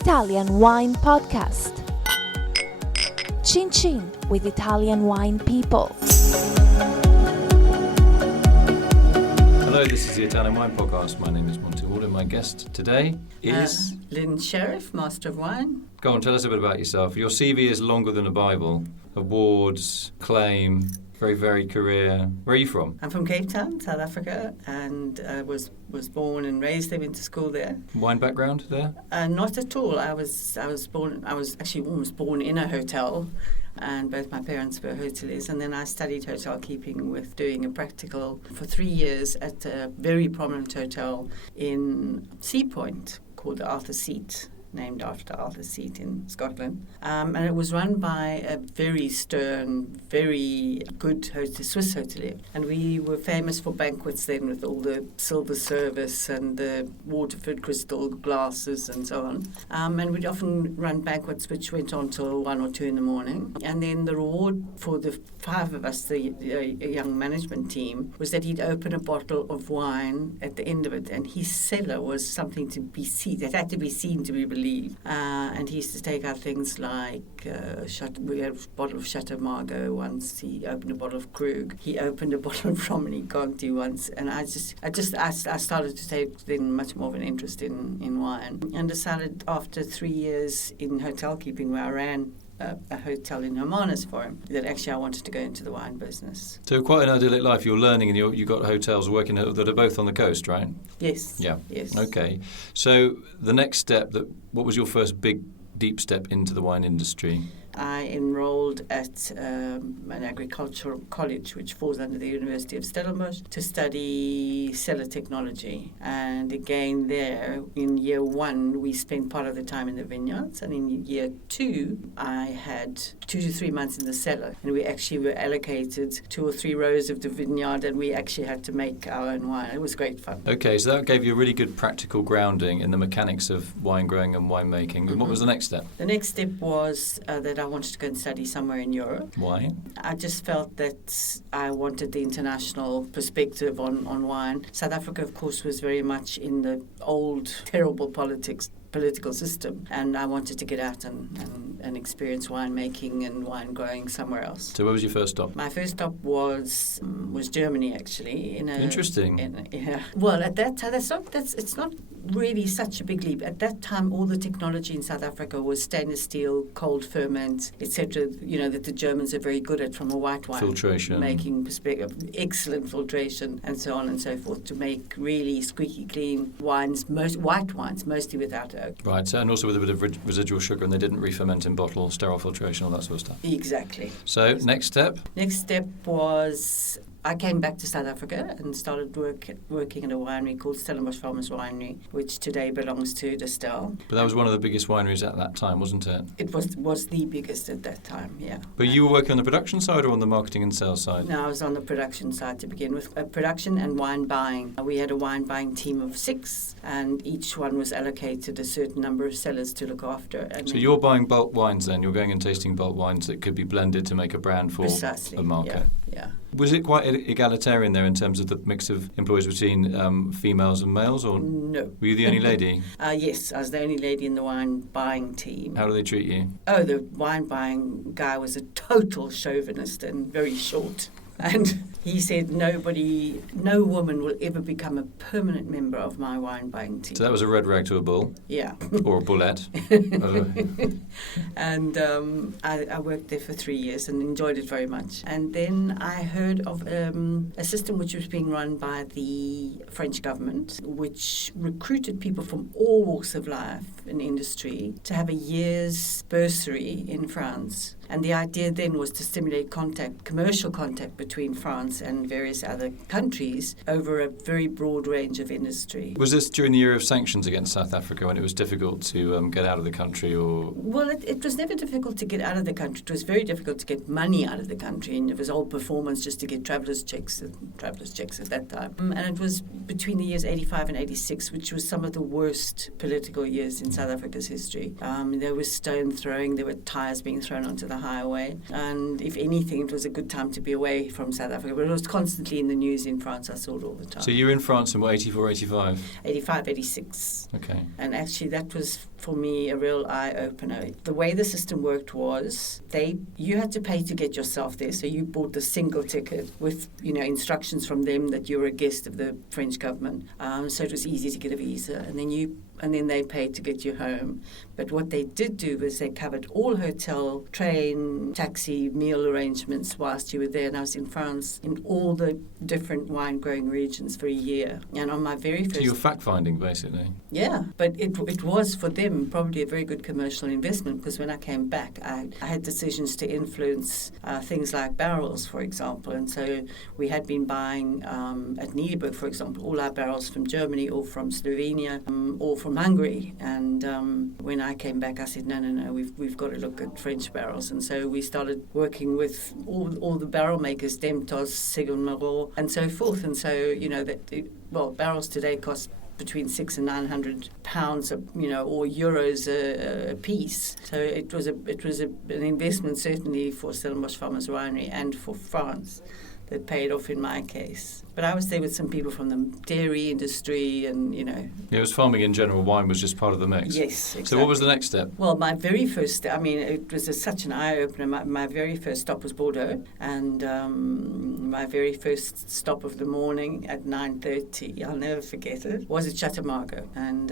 Italian Wine Podcast. Chin Chin with Italian wine people. Hello, this is the Italian Wine Podcast. My name is Monty Waldin. My guest today is Lynne Sherriff, Master of Wine. Go on, tell us a bit about yourself. Your CV is longer than a Bible. Awards, claim, very varied career. Where are you from? I'm from Cape Town, South Africa, and was born and raised there. Went to school there. Wine background there? Not at all. I was actually almost born in a hotel, and both my parents were hoteliers. And then I studied hotel keeping with doing a practical for 3 years at a very prominent hotel in Sea Point called the Arthur Seat, named after Arthur Seat in Scotland. And it was run by a very stern, very good Swiss hotelier. And we were famous for banquets then with all the silver service and the Waterford crystal glasses and so on. And we'd often run banquets which went on till 1 or 2 in the morning. And then the reward for the 5 of us, the young management team, was that he'd open a bottle of wine at the end of it. And his cellar was something to be seen. It had to be seen to be believed. And he used to take out things like we had a bottle of Chateau Margaux once. He opened a bottle of Krug. He opened a bottle of Romney Conti once. And I started to take then much more of an interest in wine, and decided after 3 years in hotel keeping, where I ran a hotel in Hermanus for him, that actually I wanted to go into the wine business. So quite an idyllic life. You're learning and you've got hotels working that are both on the coast, right? Yes. Yeah. Yes. Okay. So the next step, what was your first big, deep step into the wine industry? I enrolled at an agricultural college which falls under the University of Stellenbosch to study cellar technology. And again there, in year 1, we spent part of the time in the vineyards. And in year 2, I had 2 to 3 months in the cellar. And we actually were allocated 2 or 3 rows of the vineyard, and we actually had to make our own wine. It was great fun. Okay, so that gave you a really good practical grounding in the mechanics of wine growing and winemaking. And what was the next step? The next step was that I wanted to go and study somewhere in Europe. Why? I just felt that I wanted the international perspective on wine. South Africa, of course, was very much in the old, terrible political system, and I wanted to get out and experience winemaking and wine growing somewhere else. So where was your first stop? My first stop was Germany, actually. Interesting. Yeah. Well, at that time, it's not really such a big leap. At that time, all the technology in South Africa was stainless steel, cold ferment, etc. That the Germans are very good at from a white wine filtration, making perspective, excellent filtration, and so on and so forth, to make really squeaky clean wines, white wines, mostly without oak. Right, so, and also with a bit of residual sugar, and they didn't re-ferment in bottle, sterile filtration, all that sort of stuff. Exactly. So, next step? Next step was I came back to South Africa and started working at a winery called Stellenbosch Farmers Winery, which today belongs to Distel. But that was one of the biggest wineries at that time, wasn't it? It was the biggest at that time, yeah. But you were working on the production side or on the marketing and sales side? No, I was on the production side to begin with, production and wine buying. We had a wine buying team of 6, and each one was allocated a certain number of cellars to look after. And so you're buying bulk wines then? You're going and tasting bulk wines that could be blended to make a brand for a market? Yeah. Was it quite egalitarian there in terms of the mix of employees between females and males, or no? Were you the only lady? Yes, I was the only lady in the wine buying team. How do they treat you? Oh, the wine buying guy was a total chauvinist and very short. And he said no woman will ever become a permanent member of my wine buying team. So that was a red rag to a bull? Yeah. Or a bullette? And I worked there for 3 years and enjoyed it very much. And then I heard of a system which was being run by the French government, which recruited people from all walks of life in industry to have a year's bursary in France. And the idea then was to stimulate commercial contact between France and various other countries over a very broad range of industry. Was this during the year of sanctions against South Africa when it was difficult to get out of the country? Or? Well, it was never difficult to get out of the country. It was very difficult to get money out of the country, and it was all performance just to get traveller's checks at that time. And it was between the years 85 and 86, which was some of the worst political years in South Africa's history. There was stone throwing, there were tyres being thrown onto the highway. And if anything, it was a good time to be away from South Africa. But it was constantly in the news in France. I saw it all the time. So you were in France in what, 84, 85? 85, 86. Okay. And actually that was, for me, a real eye-opener. The way the system worked was you had to pay to get yourself there. So you bought the single ticket with, instructions from them that you were a guest of the French government. So it was easy to get a visa. And then they paid to get you home. But what they did do was they covered all hotel, train, taxi, meal arrangements whilst you were there. And I was in France in all the different wine-growing regions for a year. And on my very first... So you were fact-finding, basically? Yeah, but it was for them probably a very good commercial investment, because when I came back, I had decisions to influence things like barrels, for example. And so we had been buying at Niedeburg, for example, all our barrels from Germany or from Slovenia or from Hungary. And when I came back, I said, no, we've got to look at French barrels. And so we started working with all the barrel makers, Demtos, Segon Marot, and so forth. And so, barrels today cost between £600 and £900, or euros a piece. So it was an investment certainly for Stellenbosch Farmers Winery and for France that paid off in my case. But I was there with some people from the dairy industry and, Yeah, it was farming in general. Wine was just part of the mix. Yes, exactly. So what was the next step? Well, my very first, it was such an eye-opener. My very first stop was Bordeaux. And my very first stop of the morning at 9:30, I'll never forget it, was at Chateau Margaux. And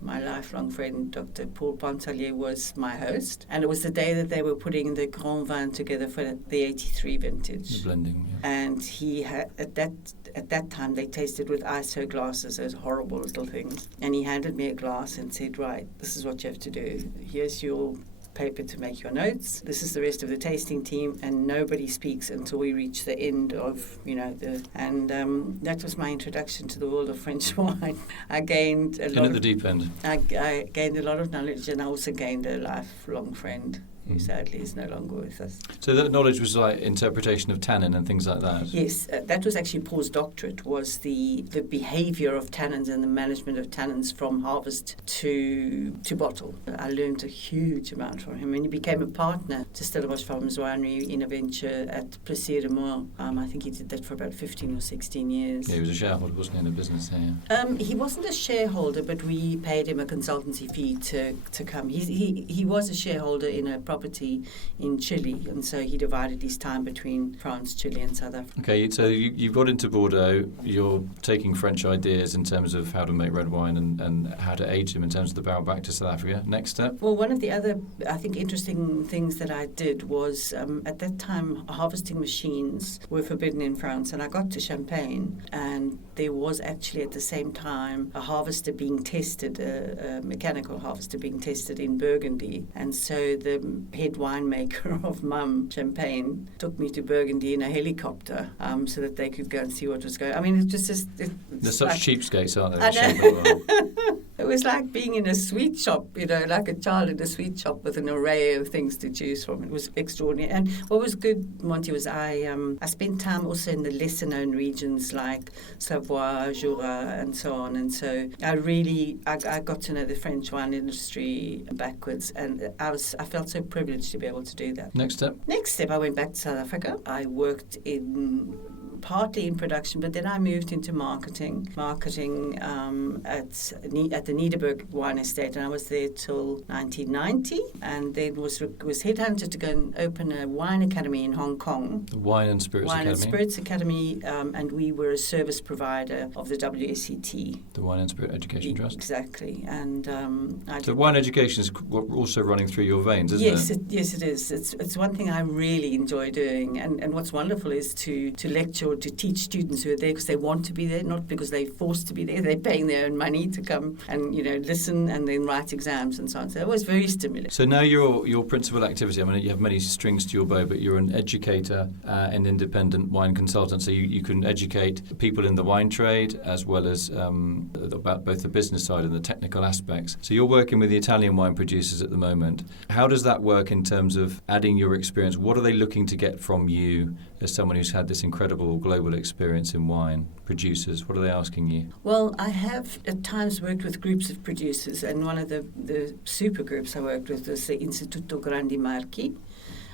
my lifelong friend, Dr. Paul Pantalier, was my host. And it was the day that they were putting the Grand Vin together for the 83 vintage. The blending, yeah. And he had, at that time, they tasted with ISO glasses, those horrible little things. And he handed me a glass and said, right, this is what you have to do. Here's your paper to make your notes. This is the rest of the tasting team, and nobody speaks until we reach the end of, that was my introduction to the world of French wine. I gained a lot at the deep end. I gained a lot of knowledge, and I also gained a lifelong friend who sadly is no longer with us. So that knowledge was like interpretation of tannin and things like that? Yes, that was actually Paul's doctorate, was the behaviour of tannins and the management of tannins from harvest to bottle. I learned a huge amount from him, and he became a partner to Stellenbosch Farmers Winery in a venture at Plessis de Moor. I think he did that for about 15 or 16 years. Yeah, he was a shareholder, wasn't he, in the business here? He wasn't a shareholder, but we paid him a consultancy fee to come. He was a shareholder in a property in Chile, and so he divided his time between France, Chile and South Africa. Okay, so you've got into Bordeaux, you're taking French ideas in terms of how to make red wine and how to age them in terms of the barrel back to South Africa. Next step? Well, one of the other, I think, interesting things that I did was, at that time, harvesting machines were forbidden in France, and I got to Champagne, and there was actually at the same time a harvester being tested, a mechanical harvester being tested in Burgundy, and so the head winemaker of Mum Champagne took me to Burgundy in a helicopter so that they could go and see what was going on. I mean, it's just... They're such cheapskates, aren't they? I know. It was like being in a sweet shop, like a child in a sweet shop with an array of things to choose from. It was extraordinary. And what was good, Monty, was I spent time also in the lesser-known regions like Savoie, Jura, and so on. And so I got to know the French wine industry backwards, and I felt so privileged to be able to do that. Next step, I went back to South Africa. I worked partly in production, but then I moved into marketing at the Niedeburg Wine Estate, and I was there till 1990, and then was headhunted to go and open a wine academy in Hong Kong. The Wine and Spirits Academy. And we were a service provider of the WSET. The Wine and Spirit Education Trust. Exactly. And so wine education is also running through your veins, isn't it? Yes, it is. It's one thing I really enjoy doing, and what's wonderful is to lecture or to teach students who are there because they want to be there, not because they're forced to be there. They're paying their own money to come and listen and then write exams and so on. So it was very stimulating. So now your principal activity, I mean, you have many strings to your bow, but you're an educator and independent wine consultant. So you can educate people in the wine trade as well as about both the business side and the technical aspects. So you're working with the Italian wine producers at the moment. How does that work in terms of adding your experience? What are they looking to get from you as someone who's had this incredible your global experience in wine producers? What are they asking you? Well, I have at times worked with groups of producers, and one of the super groups I worked with was the Istituto Grandi Marchi.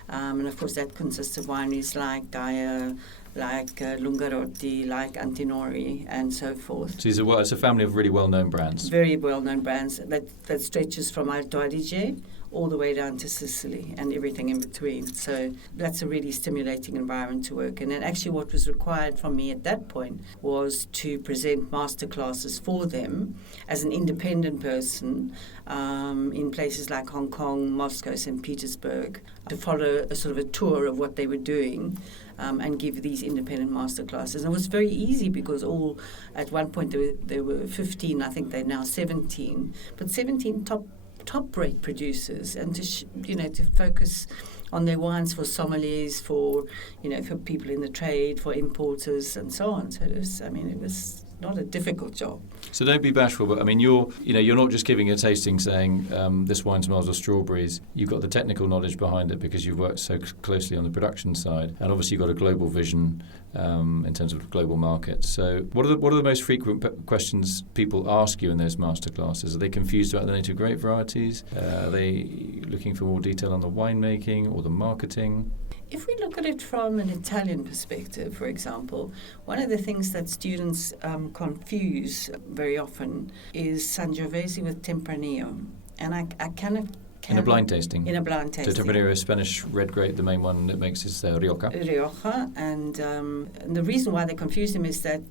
And of course that consists of wineries like Gaia, like Lungarotti, like Antinori, and so forth. So it's a family of really well-known brands. Very well-known brands that stretches from Alto Adige all the way down to Sicily and everything in between. So that's a really stimulating environment to work in. And actually what was required from me at that point was to present masterclasses for them as an independent person in places like Hong Kong, Moscow, St. Petersburg, to follow a sort of a tour of what they were doing. And give these independent masterclasses. And it was very easy because at one point there were 15, I think they're now 17, but 17 top-rate producers, and to focus on their wines for sommeliers, for people in the trade, for importers, and so on. So it was not a difficult job. So don't be bashful, but I mean, you're not just giving a tasting saying this wine smells of strawberries. You've got the technical knowledge behind it because you've worked so closely on the production side, and obviously you've got a global vision in terms of global markets. So what are the most frequent questions people ask you in those masterclasses? Are they confused about the native grape varieties? Are they looking for more detail on the winemaking or the marketing? If we look at it from an Italian perspective, for example, one of the things that students confuse very often is Sangiovese with Tempranillo. And I kind of... In a blind tasting? In a blind tasting. So Tempranillo is Spanish red grape. The main one that makes is Rioja. Rioja. And the reason why they confuse them is that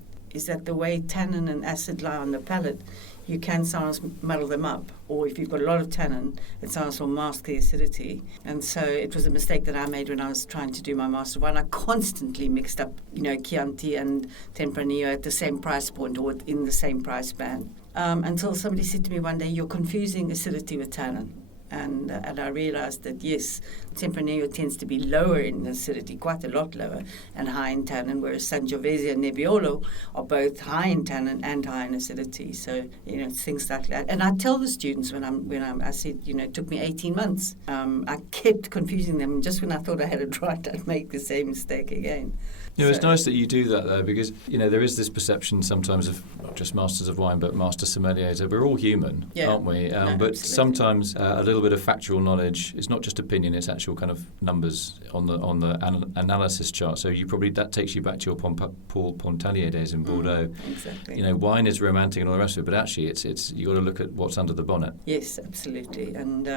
the way tannin and acid lie on the palate, you can sometimes muddle them up. Or if you've got a lot of tannin, it sometimes will mask the acidity. And so it was a mistake that I made when I was trying to do my master wine. I constantly mixed up, Chianti and Tempranillo at the same price point or in the same price band. Until somebody said to me one day, "You're confusing acidity with tannin." And I realized that, yes, Tempranillo tends to be lower in acidity, quite a lot lower, and high in tannin, whereas Sangiovese and Nebbiolo are both high in tannin and high in acidity. So, things like that. And I tell the students I said, it took me 18 months. I kept confusing them. Just when I thought I had it right, I'd make the same mistake again. It's nice that you do that, though, because, there is this perception sometimes of not just masters of wine, but master sommeliers. We're all human, aren't we? But absolutely. Sometimes a little bit of factual knowledge, it's not just opinion, it's actual kind of numbers on the analysis chart. So that takes you back to your Paul Pontellier days in Bordeaux. Exactly. Wine is romantic and all the rest of it, but actually it's you got to look at what's under the bonnet. Yes, absolutely. And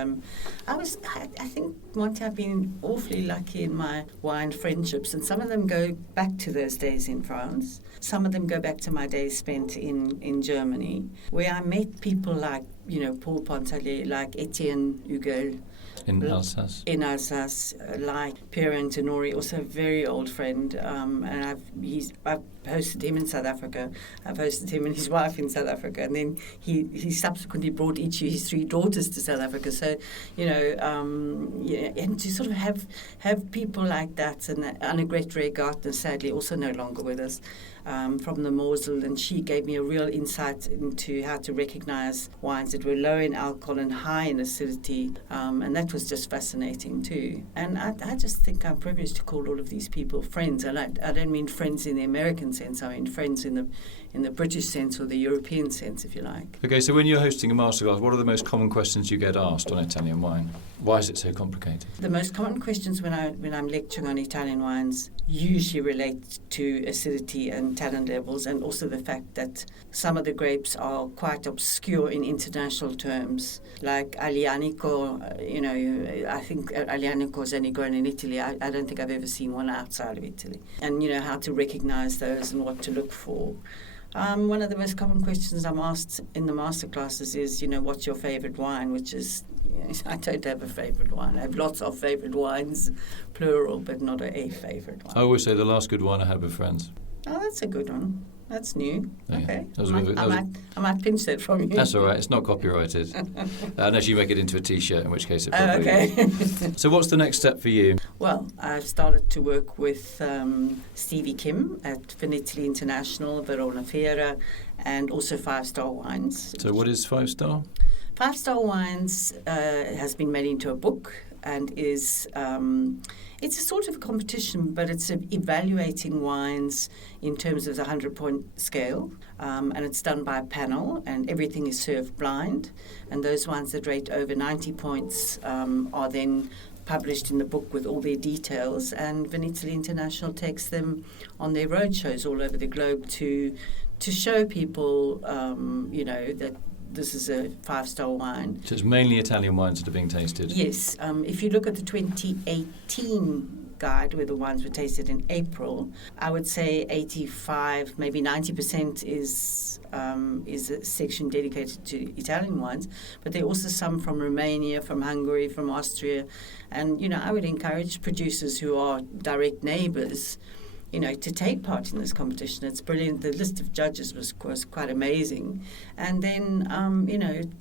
I think, Monty, I've been awfully lucky in my wine friendships, and some of them go back to those days in France. Some of them go back to my days spent in Germany, where I met people like, Paul Pontellier, like Etienne Hugel. In Alsace? In Alsace, like Pierre Antinori, also a very old friend. And I've hosted him in South Africa. I've hosted him and his wife in South Africa. And then he subsequently brought each of his 3 daughters to South Africa. So, and to sort of have people like that. And Annegret Ray-Gartner, sadly, also no longer with us, from the Mosel. And she gave me a real insight into how to recognize wines that were low in alcohol and high in acidity. And that was just fascinating too. And I just think I'm privileged to call all of these people friends. I don't mean friends in the American sense. I mean friends in the British sense or the European sense, if you like. Okay, so when you're hosting a masterclass, what are the most common questions you get asked on Italian wine? Why is it so complicated? The most common questions when I'm lecturing on Italian wines usually relate to acidity and tannin levels, and also the fact that some of the grapes are quite obscure in international terms, like Aglianico. I think Aglianico is only grown in Italy. I don't think I've ever seen one outside of Italy. And how to recognize those and what to look for. One of the most common questions I'm asked in the masterclasses is, what's your favorite wine? Which is, I don't have a favorite wine. I have lots of favorite wines, plural, but not a favorite one. I always say the last good wine I had with friends. Oh, that's a good one. That's new. Yeah. Okay. I might pinch that from you. That's all right. It's not copyrighted. Unless you make it into a T-shirt, in which case it probably is. So what's the next step for you? Well, I've started to work with Stevie Kim at Finitaly International, Verona Fiera, and also 5-Star Wines. So what is 5-Star? 5-Star Wines has been made into a book. and is it's a sort of competition, but it's evaluating wines in terms of the 100-point scale, and it's done by a panel, and everything is served blind, and those wines that rate over 90 points are then published in the book with all their details, and Vinitaly International takes them on their roadshows all over the globe to show people, that this is a 5-star wine. So it's mainly Italian wines that are being tasted? Yes. If you look at the 2018 guide, where the wines were tasted in April, I would say 85, maybe 90% is a section dedicated to Italian wines, but there are also some from Romania, from Hungary, from Austria. And, I would encourage producers who are direct neighbours, to take part in this competition. It's brilliant. The list of judges was quite amazing. And then,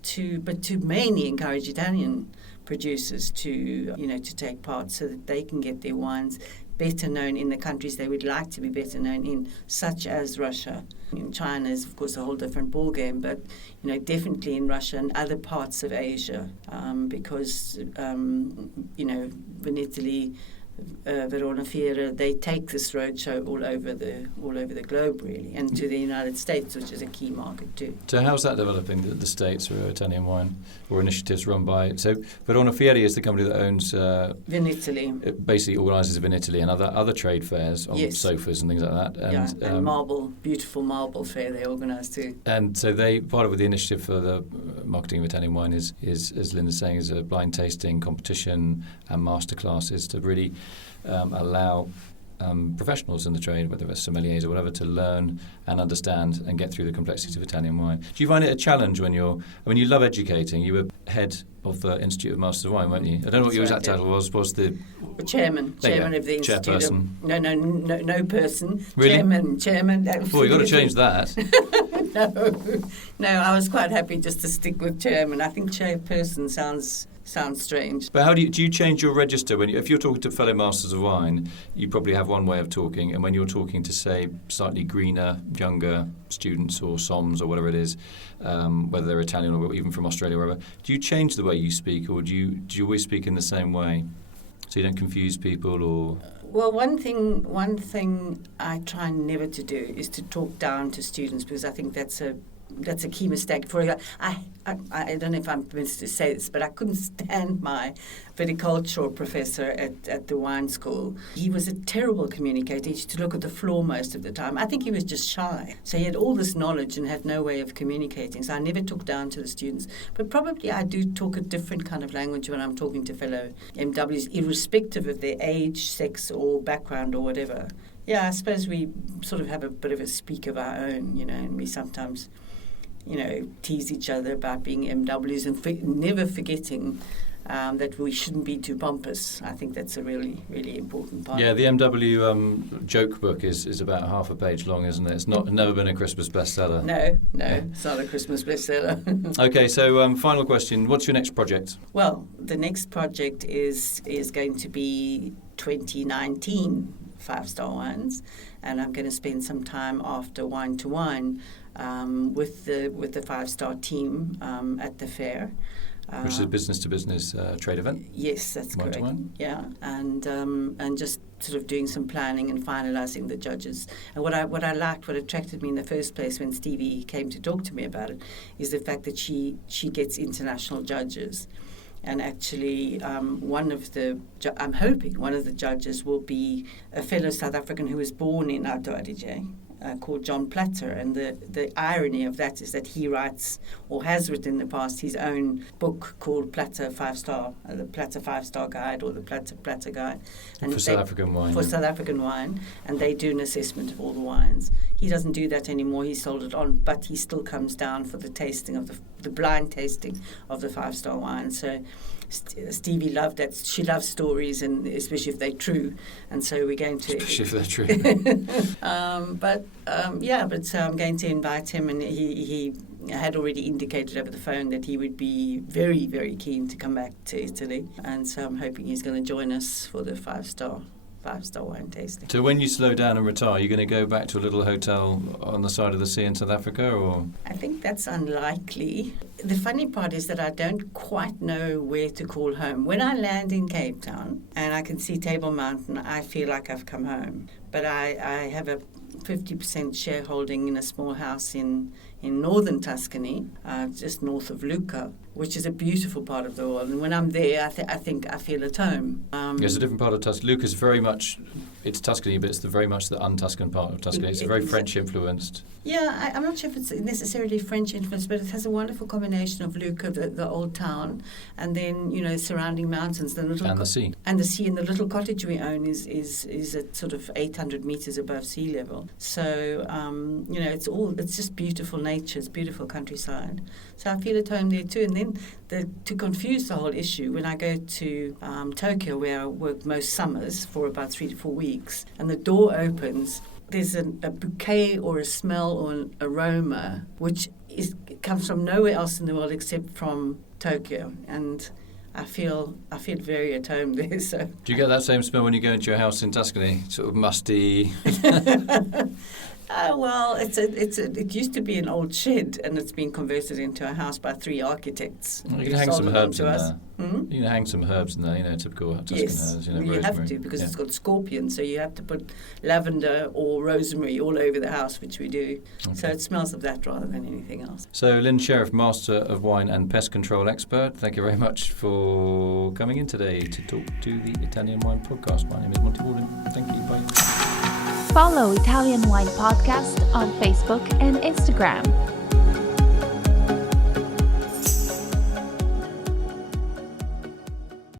to mainly encourage Italian producers to take part so that they can get their wines better known in the countries they would like to be better known in, such as Russia. In China is, of course, a whole different ballgame, but, definitely in Russia and other parts of Asia, because, Vinitaly, Verona Fiera, they take this roadshow all over the globe, really, and to the United States, which is a key market too. So how's that developing, the States, for Italian wine, or initiatives run by? So Verona Fiera is the company that owns Vinitaly. It basically organises Vinitaly and other trade fairs on sofas and things like that. And beautiful marble fair they organise too. And so part of the initiative for the marketing of Italian wine is as Lynne is saying, is a blind tasting competition and masterclasses to really allow professionals in the trade, whether it's sommeliers or whatever, to learn and understand and get through the complexities of Italian wine. Do you find it a challenge when you love educating? You were head of the Institute of Masters of Wine, weren't you? I don't know what your exact title was. Was the chairman of the Institute? Chairperson. No person. Really? Chairman. Well, you've got to change that. No, I was quite happy just to stick with chairman. I think chairperson sounds strange. But how do you change your register if you're talking to fellow masters of wine? You probably have one way of talking, and when you're talking to, say, slightly greener, younger students or somms or whatever it is, whether they're Italian or even from Australia or wherever, do you change the way you speak, or do you always speak in the same way, so you don't confuse people? Or well, one thing I try never to do is to talk down to students, because I think that's a key mistake. I don't know if I'm permitted to say this, but I couldn't stand my viticultural professor at the wine school. He was a terrible communicator. He used to look at the floor most of the time. I think he was just shy. So he had all this knowledge and had no way of communicating. So I never took down to the students. But probably I do talk a different kind of language when I'm talking to fellow MWs, irrespective of their age, sex, or background or whatever. Yeah, I suppose we sort of have a bit of a speak of our own, and we sometimes tease each other about being MWs and never forgetting that we shouldn't be too pompous. I think that's a really, really important part. Yeah, the MW joke book is about half a page long, isn't it? It's never been a Christmas bestseller. No, it's not a Christmas bestseller. Okay, so final question. What's your next project? Well, the next project is going to be 2019 5-star wines, and I'm going to spend some time after Wine to Wine with the 5-star team at the fair. Which is a business-to-business trade event? Yes, that's Wine correct. to Wine? Yeah, and just sort of doing some planning and finalising the judges. And what I liked, what attracted me in the first place when Stevie came to talk to me about it, is the fact that she gets international judges. And actually, I'm hoping one of the judges will be a fellow South African who was born in Alto Adige, called John Platter. And the irony of that is that he writes, or has written in the past, his own book called Platter 5-Star, the Platter 5-Star Guide, or the Platter Guide. And for South African wine. For South African wine. And they do an assessment of all the wines. He doesn't do that anymore. He sold it on, but he still comes down for the tasting of the blind tasting of the 5-star wine. So Stevie loved that. She loves stories, and especially if they're true. And so we're going to... Especially if they're true. So I'm going to invite him, and he had already indicated over the phone that he would be very, very keen to come back to Italy. And so I'm hoping he's going to join us for the 5-star 5-star wine tasting. So when you slow down and retire, you're going to go back to a little hotel on the side of the sea in South Africa, or? I think that's unlikely. The funny part is that I don't quite know where to call home. When I land in Cape Town and I can see Table Mountain, I feel like I've come home. But I have a 50% shareholding in a small house in northern Tuscany, just north of Lucca, which is a beautiful part of the world. And when I'm there, I think I feel at home. It's a different part of Tuscany. Lucca's very much, it's Tuscany, but it's very much the un-Tuscan part of Tuscany. It's very French-influenced. Yeah, I'm not sure if it's necessarily French influence, but it has a wonderful combination of Lucca, the old town, and then, surrounding mountains. And the sea. And the sea, and the little cottage we own is at sort of 800 metres above sea level. So, it's just beautiful nature, it's beautiful countryside. So I feel at home there too. And then to confuse the whole issue, when I go to Tokyo, where I work most summers for about 3 to 4 weeks, and the door opens, there's a bouquet or a smell or an aroma which comes from nowhere else in the world except from Tokyo, and I feel very at home there. So do you get that same smell when you go into your house in Tuscany? Sort of musty. Well, it used to be an old shed, and it's been converted into a house by 3 architects. Well, you can hang some herbs in there. Mm-hmm. You can hang some herbs in there, typical Tuscan herbs. You have to, because it's got scorpion, so you have to put lavender or rosemary all over the house, which we do. Okay. So it smells of that rather than anything else. So Lynne Sherriff, Master of Wine and Pest Control Expert, thank you very much for coming in today to talk to the Italian Wine Podcast. My name is Monty Waldin. Thank you. Bye. Follow Italian Wine Podcast on Facebook and Instagram.